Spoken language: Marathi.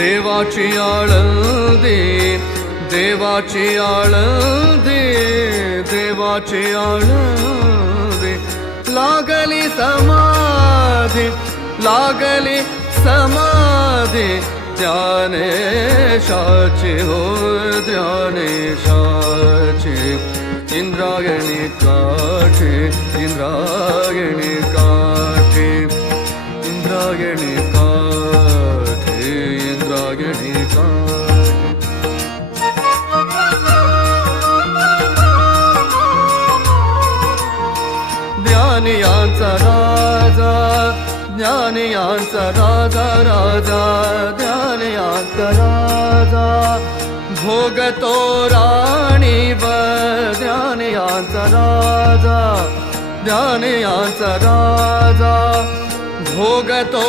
देवाची आळंदी देवाची आळंदी देवाची आळंदी लागली समाधी लागली समाधी ध्यानेशाची हो ध्यानेशाची इंद्रायणी काठी इंद्रायणी काठी इंद्रायणी काठी इंद्रायणी काठी ज्ञानियांचा राजा ज्ञानियांचा राजा राजा ज्ञानियांचा राजा भोगतो राणीवर ज्ञानियांचा राजा ज्ञानियांचा राजा भोगतो